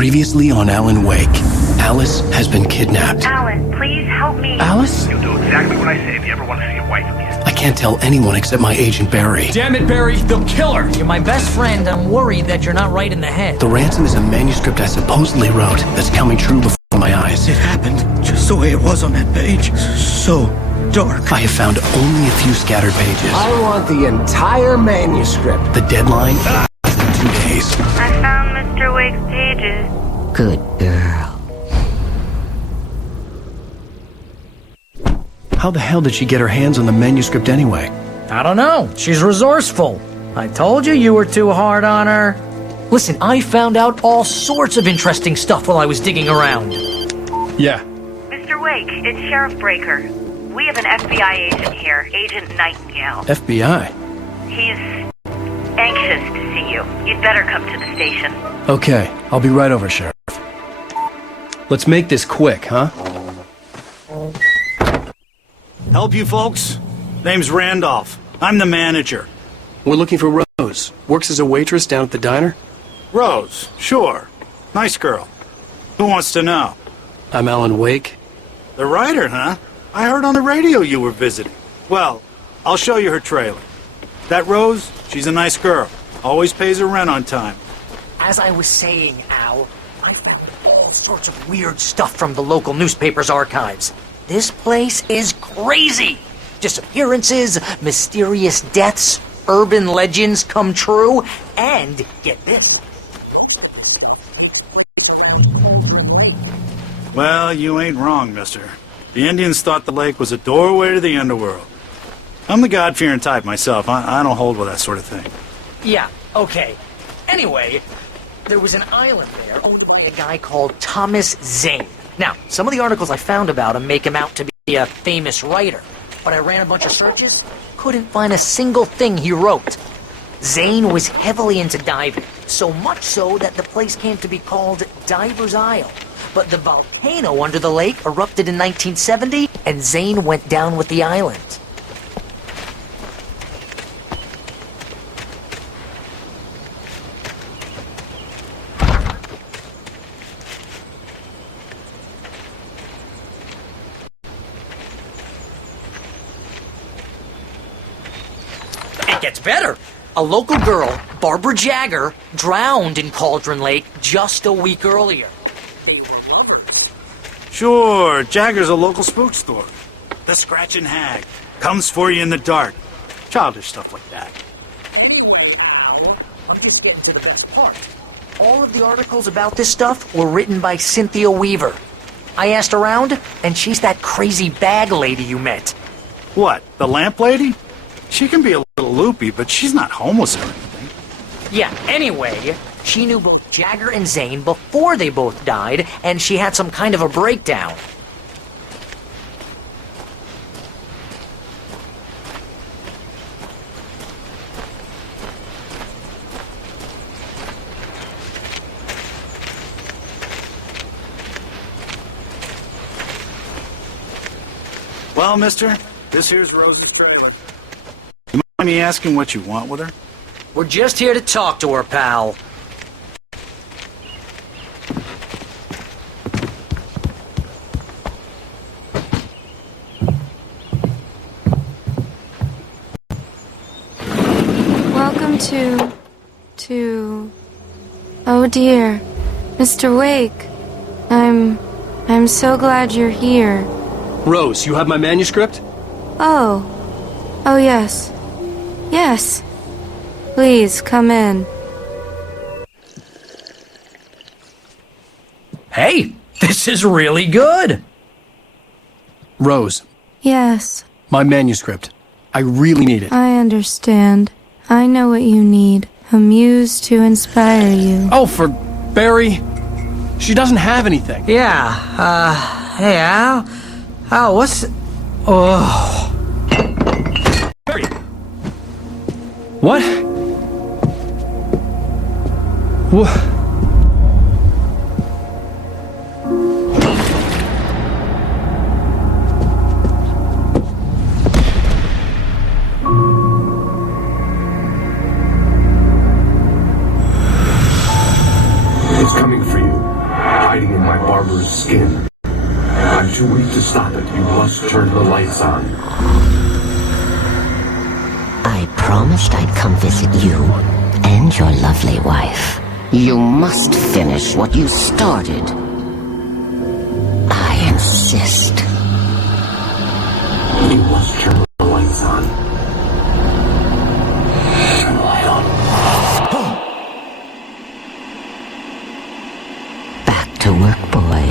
Previously on AlanWake, Alice has been kidnapped. Alan, please help me. Alice? You'll do exactly what I say if you ever want to see your wife again. I can't tell anyone except my agent Barry. Damn it, Barry, they'll kill her! You're my best friend. I'm worried that you're not right in the head. The ransom is a manuscript I supposedly wrote that's coming true before my eyes. It happened just the way it was on that page. So dark. I have found only a few scattered pages. I want the entire manuscript. The deadline is in 2 days. I found Mr. Wake's pages. Good girl. How the hell did she get her hands on the manuscript anyway? I don't know. She's resourceful. I told you were too hard on her. Listen, I found out all sorts of interesting stuff while I was digging around. Yeah. Mr. Wake, it's Sheriff Breaker. We have an FBI agent here, Agent Nightingale. FBI? He's anxious to see you. You'd better come to the station. Okay, I'll be right over, Sheriff. Let's make this quick, huh? Help you folks? Name's Randolph. I'm the manager. We're looking for Rose. Works as a waitress down at the diner. Rose, sure. Nice girl. Who wants to know? I'm Alan Wake. The writer, huh? I heard on the radio you were visiting. Well, I'll show you her trailer. That Rose, she's a nice girl. Always pays her rent on time. As I was saying, Al, I found all sorts of weird stuff from the local newspaper's archives. This place is crazy. Disappearances, mysterious deaths, urban legends come true, and get this. Well, you ain't wrong, mister. The Indians thought the lake was a doorway to the underworld. I'm the God-fearing type myself. I don't hold with that sort of thing. Yeah, okay. Anyway, there was an island there owned by a guy called Thomas Zane. Now, some of the articles I found about him make him out to be a famous writer, but I ran a bunch of searches, couldn't find a single thing he wrote. Zane was heavily into diving, so much so that the place came to be called Diver's Isle. But the volcano under the lake erupted in 1970, and Zane went down with the island. It gets better. A local girl, Barbara Jagger, drowned in Cauldron Lake just a week earlier. They were lovers. Sure, Jagger's a local spook store. The Scratching Hag. Comes for you in the dark. Childish stuff like that. Anyway, Al, I'm just getting to the best part. All of the articles about this stuff were written by Cynthia Weaver. I asked around, and she's that crazy bag lady you met. What, the lamp lady? She can be a little loopy, but she's not homeless or anything. Yeah, anyway, she knew both Jagger and Zane before they both died, and she had some kind of a breakdown. Well, mister, this here's Rose's trailer. You mind me asking what you want with her? We're just here to talk to her, pal. Welcome to... Oh dear, Mr. Wake. I'm so glad you're here. Rose, you have my manuscript? Oh. Oh yes. Yes. Please, come in. Hey, this is really good. Rose, Yes, my manuscript. I really need it. I understand. I know what you need. A muse to inspire you. Oh, for Barry. She doesn't have anything. Yeah, hey, Al. Al, what's... Oh... Barry! What? What? It's coming for you. skin. I'm too weak to stop it. You must turn the lights on. I promised I'd come visit you and your lovely wife. You must finish what you started. I insist. You must turn the lights on. Turn the light on. Back to work, boy.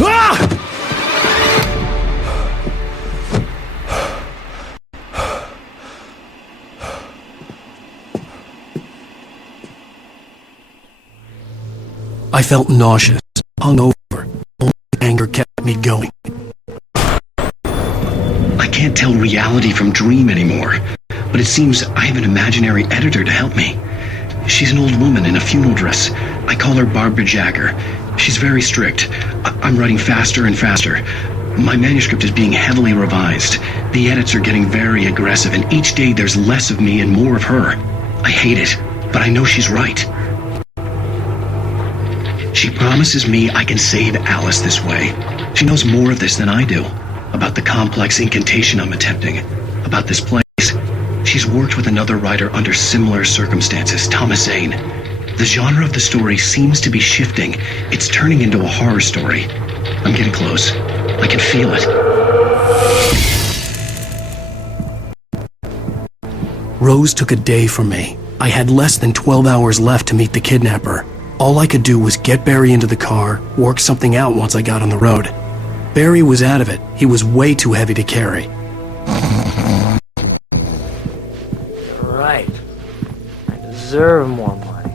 I felt nauseous, hungover. Only anger kept me going. I can't tell reality from dream anymore, but it seems I have an imaginary editor to help me. She's an old woman in a funeral dress. I call her Barbara Jagger. She's very strict. I'm writing faster and faster. My manuscript is being heavily revised. The edits are getting very aggressive, and each day there's less of me and more of her. I hate it, but I know she's right. She promises me I can save Alice this way. She knows more of this than I do. About the complex incantation I'm attempting. About this place. She's worked with another writer under similar circumstances, Thomas Zane. The genre of the story seems to be shifting. It's turning into a horror story. I'm getting close. I can feel it. Rose took a day from me. I had less than 12 hours left to meet the kidnapper. All I could do was get Barry into the car, work something out once I got on the road. Barry was out of it. He was way too heavy to carry. Right. I deserve more money.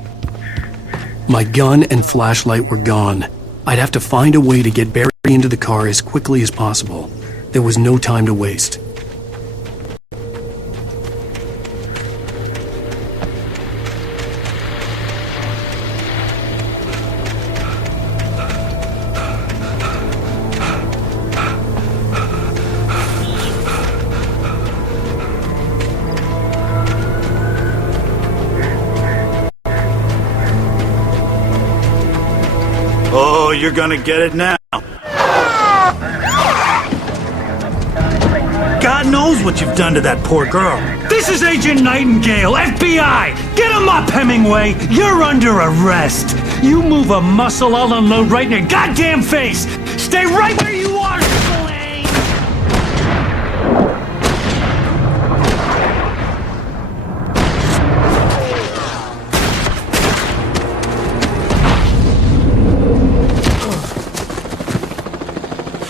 My gun and flashlight were gone. I'd have to find a way to get Barry into the car as quickly as possible. There was no time to waste. Oh, you're gonna get it now. God knows what you've done to that poor girl. This is Agent Nightingale, FBI! Get him up, Hemingway! You're under arrest! You move a muscle, I'll unload right in your goddamn face! Stay right where you are, Spillane!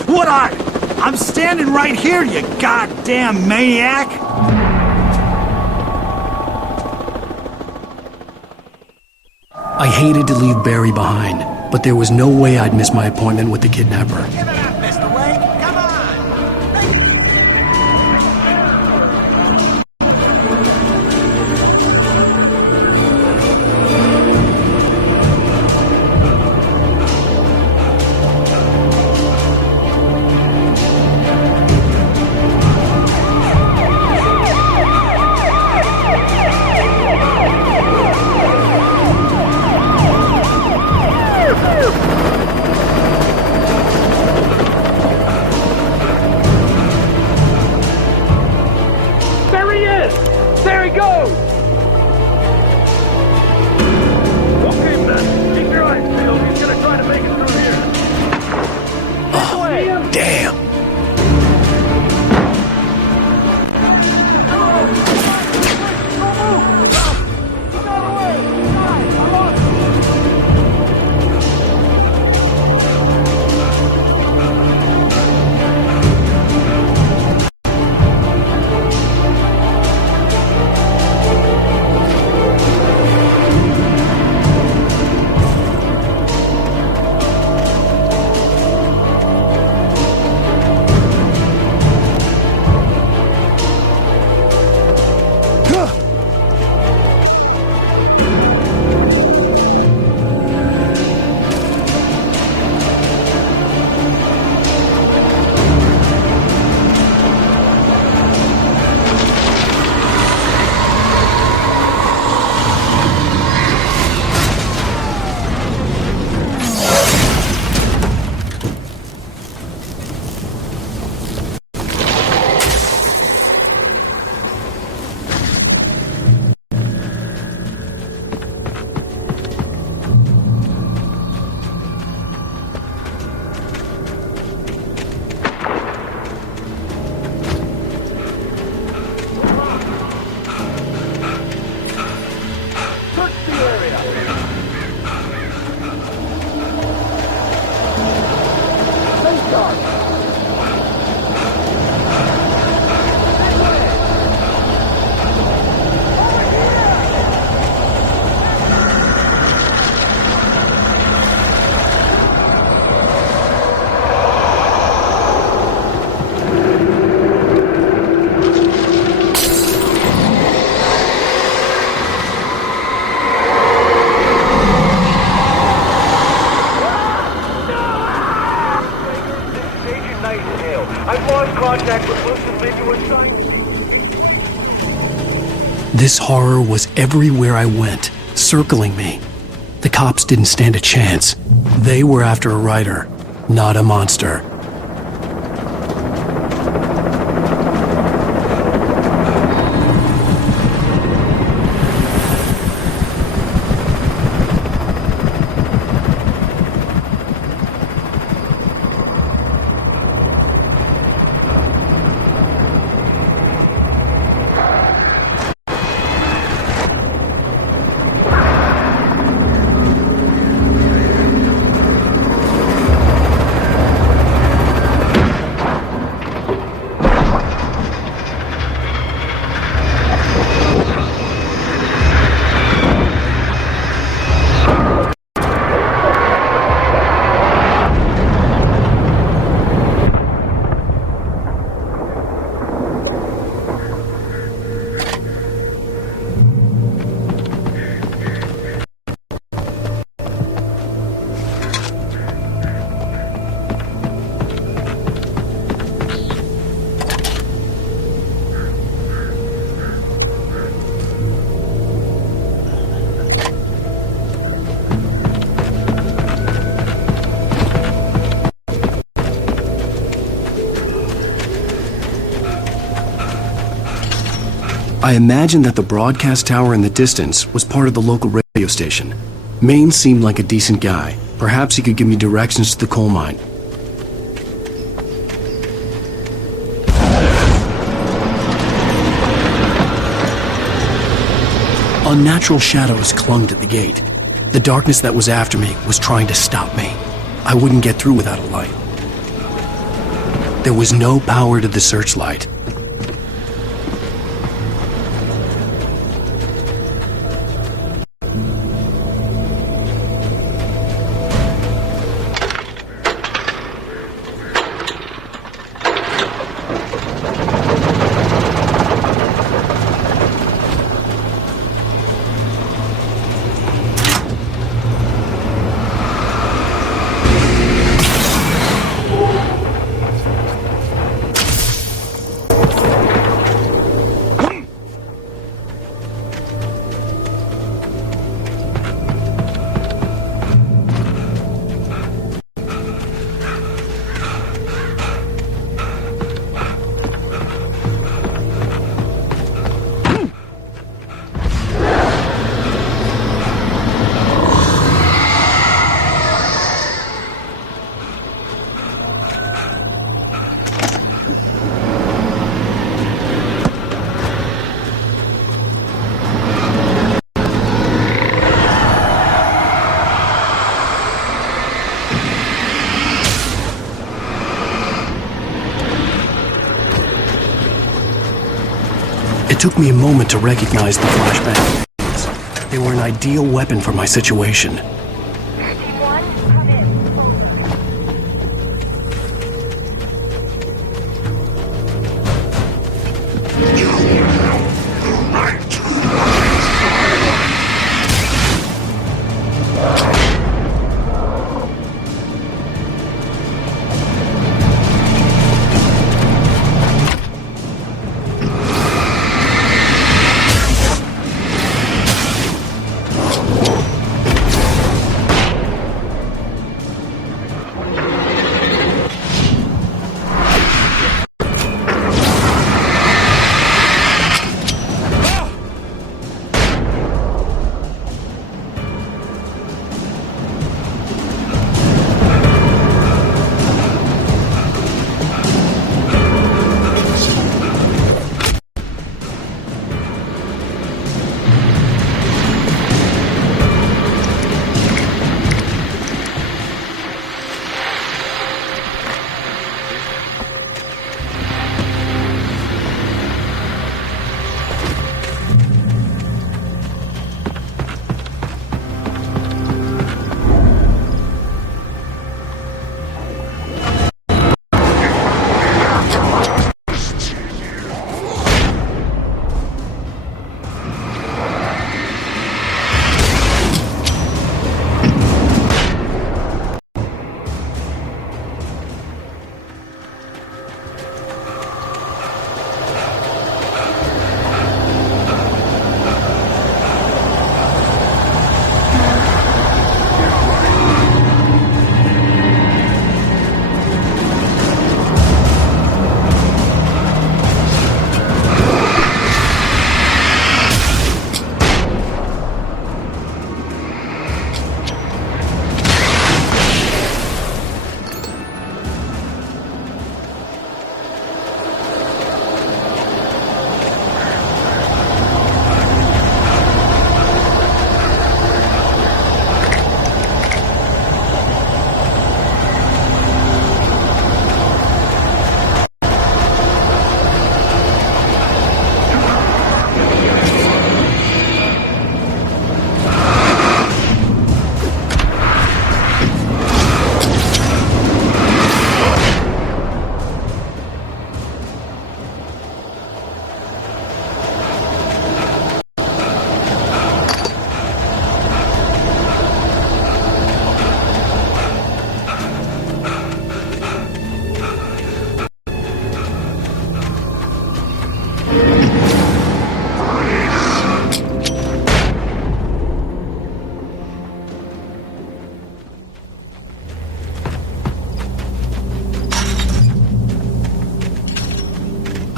What I'm standing right here, you goddamn maniac! I hated to leave Barry behind, but there was no way I'd miss my appointment with the kidnapper. Give it up, Mr. Wake. Come on. This horror was everywhere I went, circling me. The cops didn't stand a chance. They were after a writer, not a monster. I imagined that the broadcast tower in the distance was part of the local radio station. Maine seemed like a decent guy. Perhaps he could give me directions to the coal mine. Unnatural shadows clung to the gate. The darkness that was after me was trying to stop me. I wouldn't get through without a light. There was no power to the searchlight. It took me a moment to recognize the flashbang grenades. They were an ideal weapon for my situation.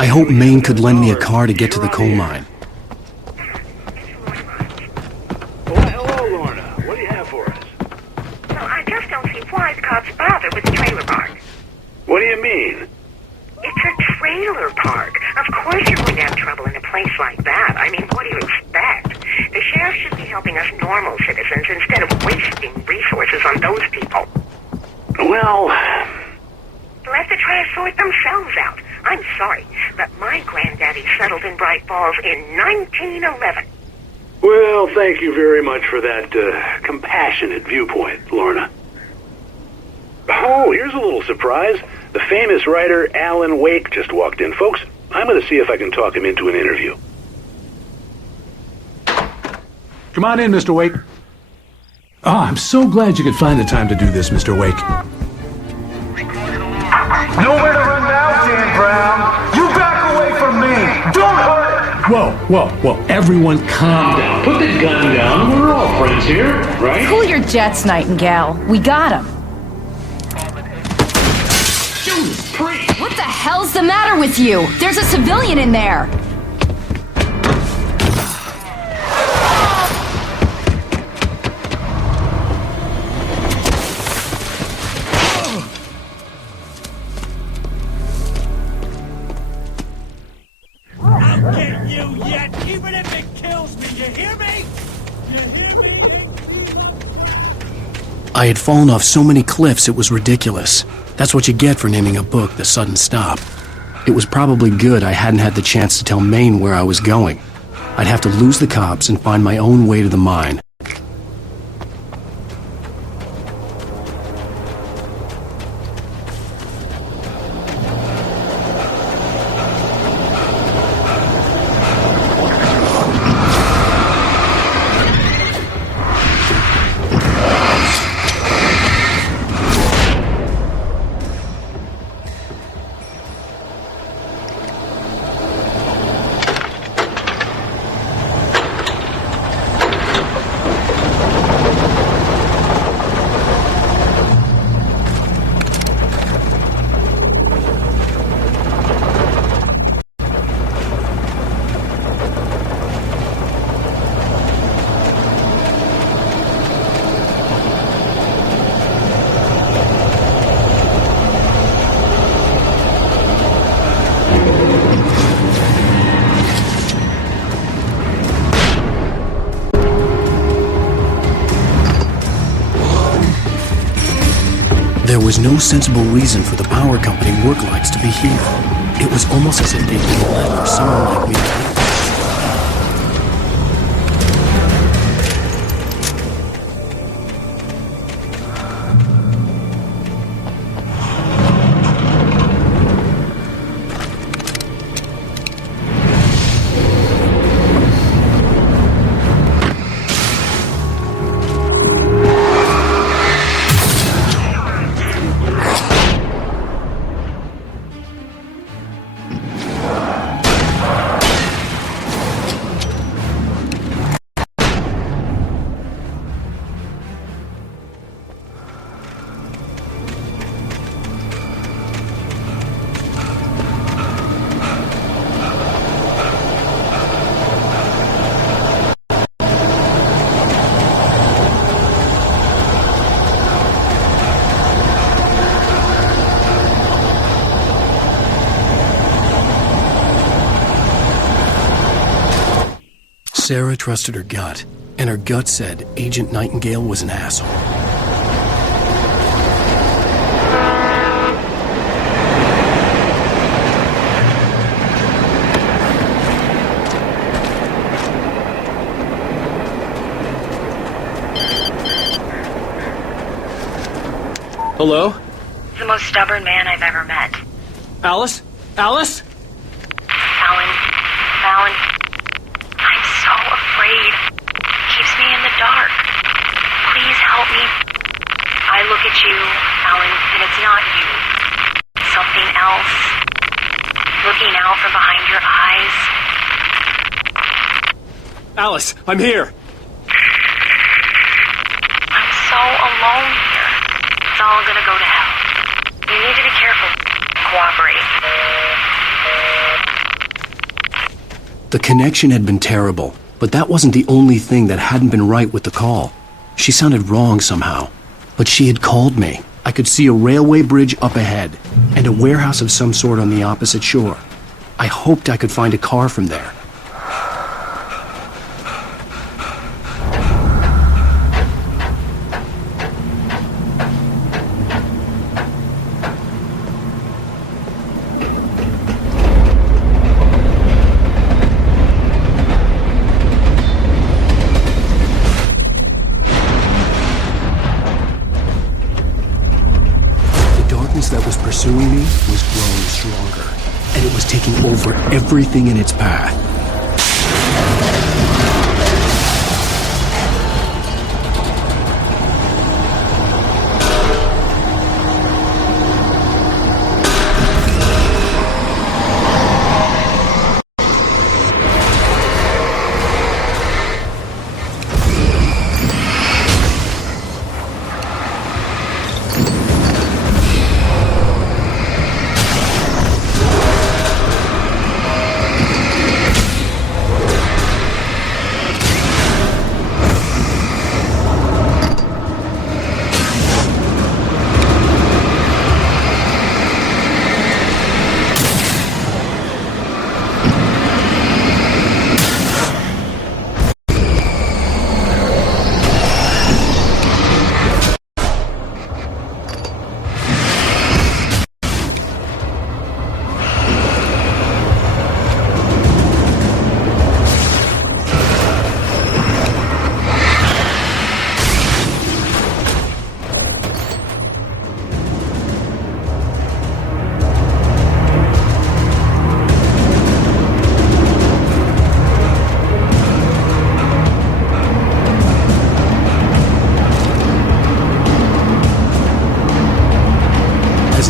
I hoped Maine could lend me a car to get to the coal mine. Hello, Lorna. What do you have for us? Well, I just don't see why the cops bother with the trailer park. What do you mean? It's a trailer park. Of course you're going to have trouble in a place like that. I mean, what do you expect? The sheriff should be helping us normal citizens instead of wasting resources on those people. Well... Let the trash sort themselves out. I'm sorry, but my granddaddy settled in Bright Falls in 1911. Well, thank you very much for that compassionate viewpoint, Lorna. Oh, here's a little surprise. The famous writer AlanWake just walked in. Folks, I'm going to see if I can talk him into an interview. Come on in, Mr. Wake. Oh, I'm so glad you could find the time to do this, Mr. Wake. Nowhere to run now, Dan Brown. You back away from me. Don't hurt him. Whoa. Everyone calm down. Put the gun down. We're all friends here, right? Cool your jets, Nightingale. We got him. What the hell's the matter with you? There's a civilian in there. I'll get you yet, even if it kills me. You hear me? You hear me? I had fallen off so many cliffs it was ridiculous. That's what you get for naming a book The Sudden Stop. It was probably good I hadn't had the chance to tell Maine where I was going. I'd have to lose the cops and find my own way to the mine. There was no sensible reason for the power company work lights to be here. It was almost as if they'd been left for someone like me to do. Sarah trusted her gut, and her gut said Agent Nightingale was an asshole. Hello? The most stubborn man I've ever met. Alice? Alice? Alan, I'm so afraid. Keeps me in the dark. Please help me. I look at you, Alan, and it's not you. Something else. Looking out from behind your eyes. Alice, I'm here. I'm so alone here. It's all gonna go to hell. You need to be careful. Cooperate. The connection had been terrible, but that wasn't the only thing that hadn't been right with the call. She sounded wrong somehow, but she had called me. I could see a railway bridge up ahead, and a warehouse of some sort on the opposite shore. I hoped I could find a car from there. That was pursuing me was growing stronger, and it was taking over everything in its path.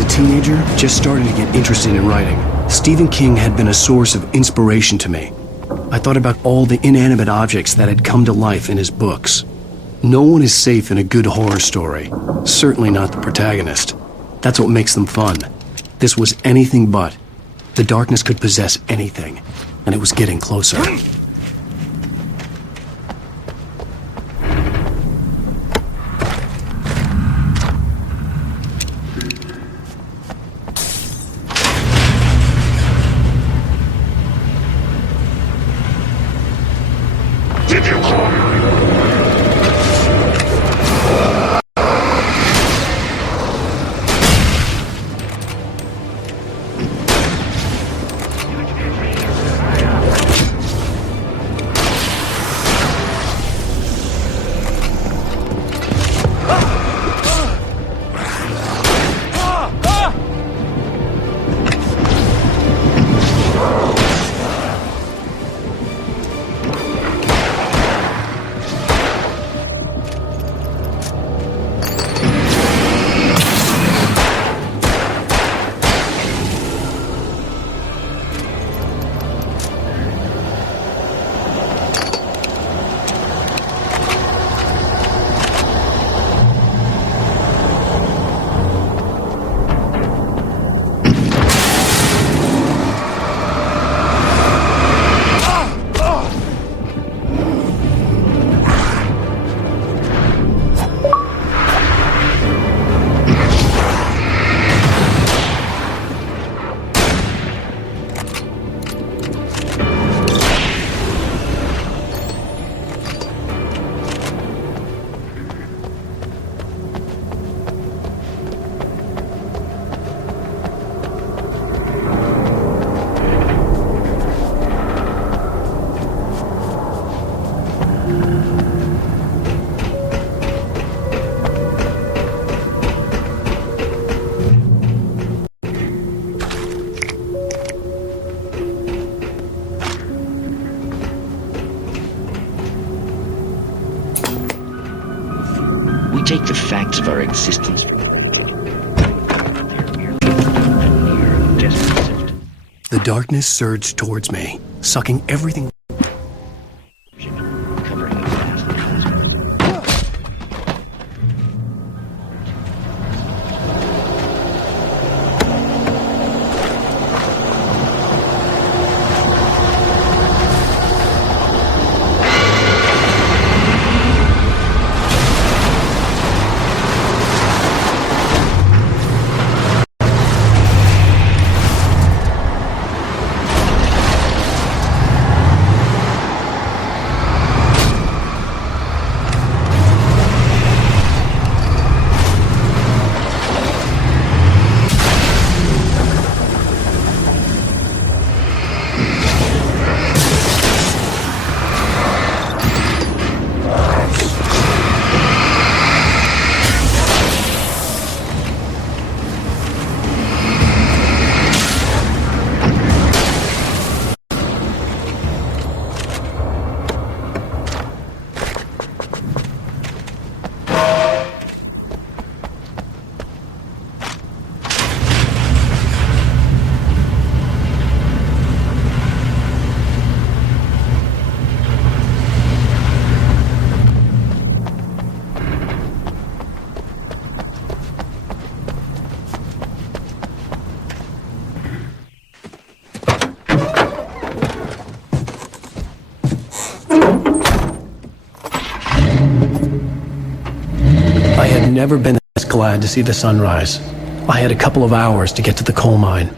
Teenager, just starting to get interested in writing. Stephen King had been a source of inspiration to me. I thought about all the inanimate objects that had come to life in his books. No one is safe in a good horror story. Certainly not the protagonist. That's what makes them fun. This was anything but. The darkness could possess anything, and it was getting closer. take the facts of our existence for The darkness surged towards me, sucking everything. I had never been this glad to see the sunrise. I had a couple of hours to get to the coal mine.